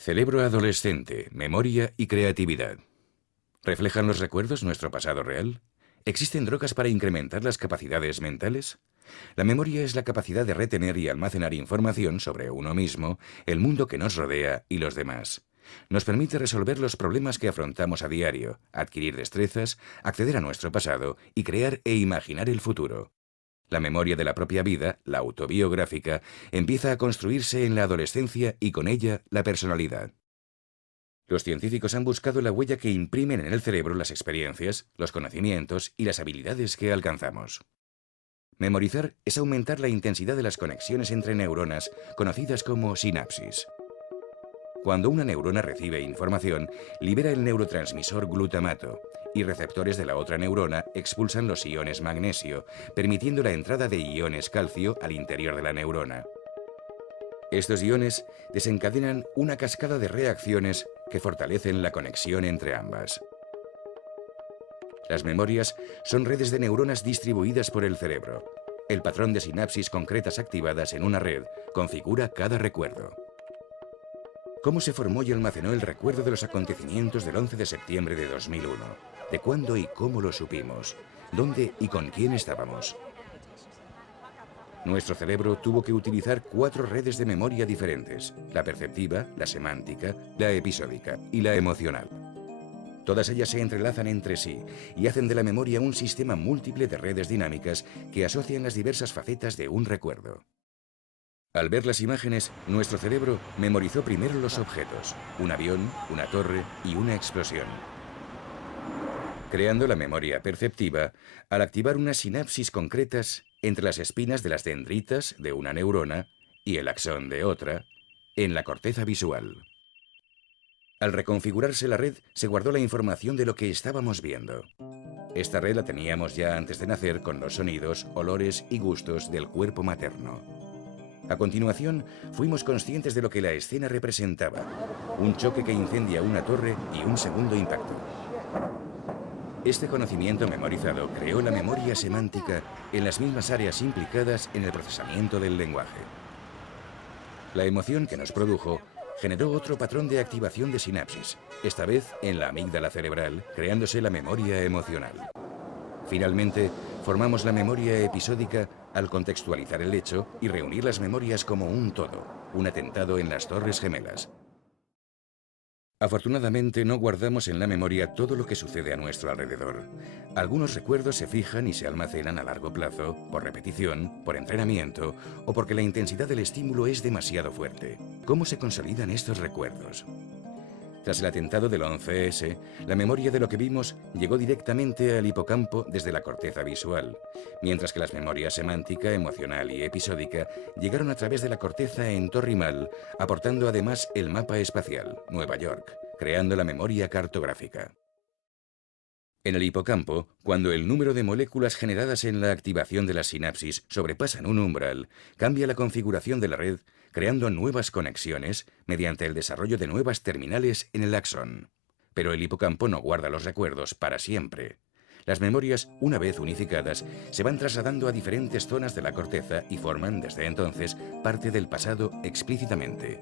Cerebro adolescente, memoria y creatividad. ¿Reflejan los recuerdos nuestro pasado real? ¿Existen drogas para incrementar las capacidades mentales? La memoria es la capacidad de retener y almacenar información sobre uno mismo, el mundo que nos rodea y los demás. Nos permite resolver los problemas que afrontamos a diario, adquirir destrezas, acceder a nuestro pasado y crear e imaginar el futuro. La memoria de la propia vida, la autobiográfica, empieza a construirse en la adolescencia y con ella la personalidad. Los científicos han buscado la huella que imprimen en el cerebro las experiencias, los conocimientos y las habilidades que alcanzamos. Memorizar es aumentar la intensidad de las conexiones entre neuronas, conocidas como sinapsis. Cuando una neurona recibe información, libera el neurotransmisor glutamato, y receptores de la otra neurona expulsan los iones magnesio, permitiendo la entrada de iones calcio al interior de la neurona. Estos iones desencadenan una cascada de reacciones que fortalecen la conexión entre ambas. Las memorias son redes de neuronas distribuidas por el cerebro. El patrón de sinapsis concretas activadas en una red configura cada recuerdo. ¿Cómo se formó y almacenó el recuerdo de los acontecimientos del 11 de septiembre de 2001? ¿De cuándo y cómo lo supimos? ¿Dónde y con quién estábamos? Nuestro cerebro tuvo que utilizar 4 redes de memoria diferentes: la perceptiva, la semántica, la episódica y la emocional. Todas ellas se entrelazan entre sí y hacen de la memoria un sistema múltiple de redes dinámicas que asocian las diversas facetas de un recuerdo. Al ver las imágenes, nuestro cerebro memorizó primero los objetos: un avión, una torre y una explosión. Creando la memoria perceptiva, al activar unas sinapsis concretas entre las espinas de las dendritas de una neurona y el axón de otra, en la corteza visual. Al reconfigurarse la red, se guardó la información de lo que estábamos viendo. Esta red la teníamos ya antes de nacer con los sonidos, olores y gustos del cuerpo materno. A continuación, fuimos conscientes de lo que la escena representaba: un choque que incendia una torre y un segundo impacto. Este conocimiento memorizado creó la memoria semántica en las mismas áreas implicadas en el procesamiento del lenguaje. La emoción que nos produjo generó otro patrón de activación de sinapsis, esta vez en la amígdala cerebral, creándose la memoria emocional. Finalmente, formamos la memoria episódica al contextualizar el hecho y reunir las memorias como un todo, un atentado en las Torres Gemelas. Afortunadamente, no guardamos en la memoria todo lo que sucede a nuestro alrededor. Algunos recuerdos se fijan y se almacenan a largo plazo, por repetición, por entrenamiento o porque la intensidad del estímulo es demasiado fuerte. ¿Cómo se consolidan estos recuerdos? Tras el atentado del 11S, la memoria de lo que vimos llegó directamente al hipocampo desde la corteza visual, mientras que las memorias semántica, emocional y episódica llegaron a través de la corteza entorrimal, aportando además el mapa espacial, Nueva York, creando la memoria cartográfica. En el hipocampo, cuando el número de moléculas generadas en la activación de las sinapsis sobrepasan un umbral, cambia la configuración de la red, creando nuevas conexiones mediante el desarrollo de nuevas terminales en el axón. Pero el hipocampo no guarda los recuerdos para siempre. Las memorias, una vez unificadas, se van trasladando a diferentes zonas de la corteza y forman, desde entonces, parte del pasado explícitamente.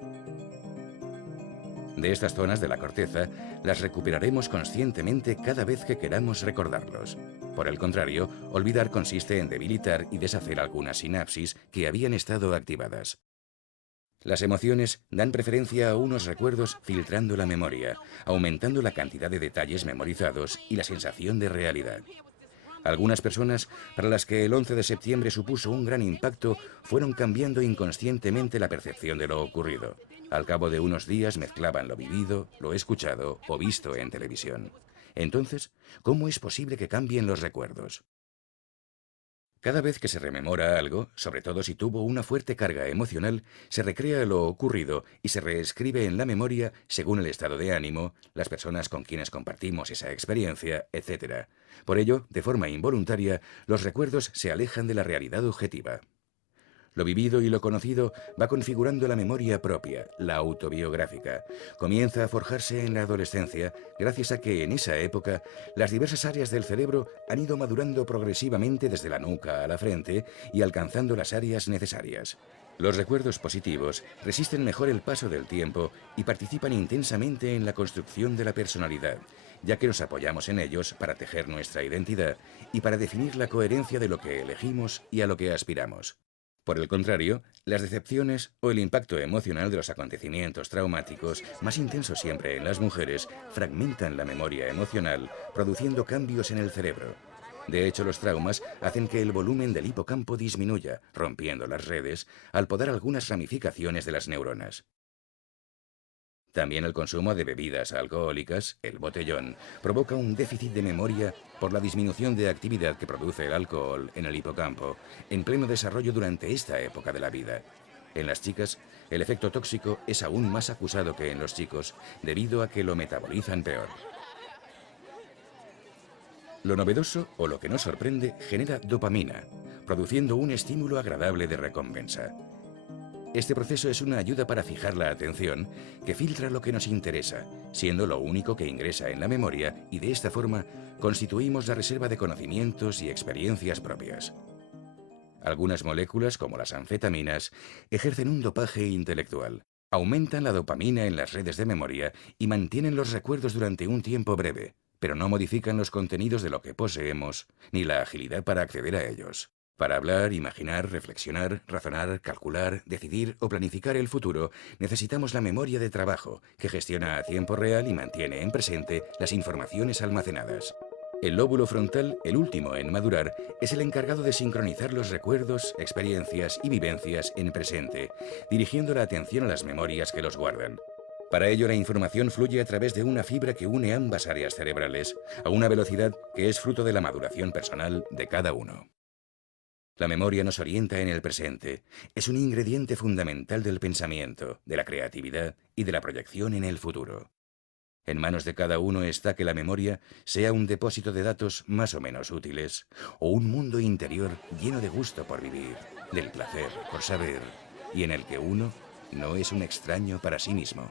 De estas zonas de la corteza, las recuperaremos conscientemente cada vez que queramos recordarlos. Por el contrario, olvidar consiste en debilitar y deshacer algunas sinapsis que habían estado activadas. Las emociones dan preferencia a unos recuerdos filtrando la memoria, aumentando la cantidad de detalles memorizados y la sensación de realidad. Algunas personas, para las que el 11 de septiembre supuso un gran impacto, fueron cambiando inconscientemente la percepción de lo ocurrido. Al cabo de unos días mezclaban lo vivido, lo escuchado o visto en televisión. Entonces, ¿cómo es posible que cambien los recuerdos? Cada vez que se rememora algo, sobre todo si tuvo una fuerte carga emocional, se recrea lo ocurrido y se reescribe en la memoria según el estado de ánimo, las personas con quienes compartimos esa experiencia, etc. Por ello, de forma involuntaria, los recuerdos se alejan de la realidad objetiva. Lo vivido y lo conocido va configurando la memoria propia, la autobiográfica. Comienza a forjarse en la adolescencia, gracias a que en esa época las diversas áreas del cerebro han ido madurando progresivamente desde la nuca a la frente y alcanzando las áreas necesarias. Los recuerdos positivos resisten mejor el paso del tiempo y participan intensamente en la construcción de la personalidad, ya que nos apoyamos en ellos para tejer nuestra identidad y para definir la coherencia de lo que elegimos y a lo que aspiramos. Por el contrario, las decepciones o el impacto emocional de los acontecimientos traumáticos, más intensos siempre en las mujeres, fragmentan la memoria emocional, produciendo cambios en el cerebro. De hecho, los traumas hacen que el volumen del hipocampo disminuya, rompiendo las redes, al podar algunas ramificaciones de las neuronas. También el consumo de bebidas alcohólicas, el botellón, provoca un déficit de memoria por la disminución de actividad que produce el alcohol en el hipocampo, en pleno desarrollo durante esta época de la vida. En las chicas, el efecto tóxico es aún más acusado que en los chicos, debido a que lo metabolizan peor. Lo novedoso o lo que nos sorprende genera dopamina, produciendo un estímulo agradable de recompensa. Este proceso es una ayuda para fijar la atención que filtra lo que nos interesa, siendo lo único que ingresa en la memoria y de esta forma constituimos la reserva de conocimientos y experiencias propias. Algunas moléculas, como las anfetaminas, ejercen un dopaje intelectual. Aumentan la dopamina en las redes de memoria y mantienen los recuerdos durante un tiempo breve, pero no modifican los contenidos de lo que poseemos ni la agilidad para acceder a ellos. Para hablar, imaginar, reflexionar, razonar, calcular, decidir o planificar el futuro, necesitamos la memoria de trabajo, que gestiona a tiempo real y mantiene en presente las informaciones almacenadas. El lóbulo frontal, el último en madurar, es el encargado de sincronizar los recuerdos, experiencias y vivencias en presente, dirigiendo la atención a las memorias que los guardan. Para ello, la información fluye a través de una fibra que une ambas áreas cerebrales, a una velocidad que es fruto de la maduración personal de cada uno. La memoria nos orienta en el presente. Es un ingrediente fundamental del pensamiento, de la creatividad y de la proyección en el futuro. En manos de cada uno está que la memoria sea un depósito de datos más o menos útiles, o un mundo interior lleno de gusto por vivir, del placer por saber, y en el que uno no es un extraño para sí mismo.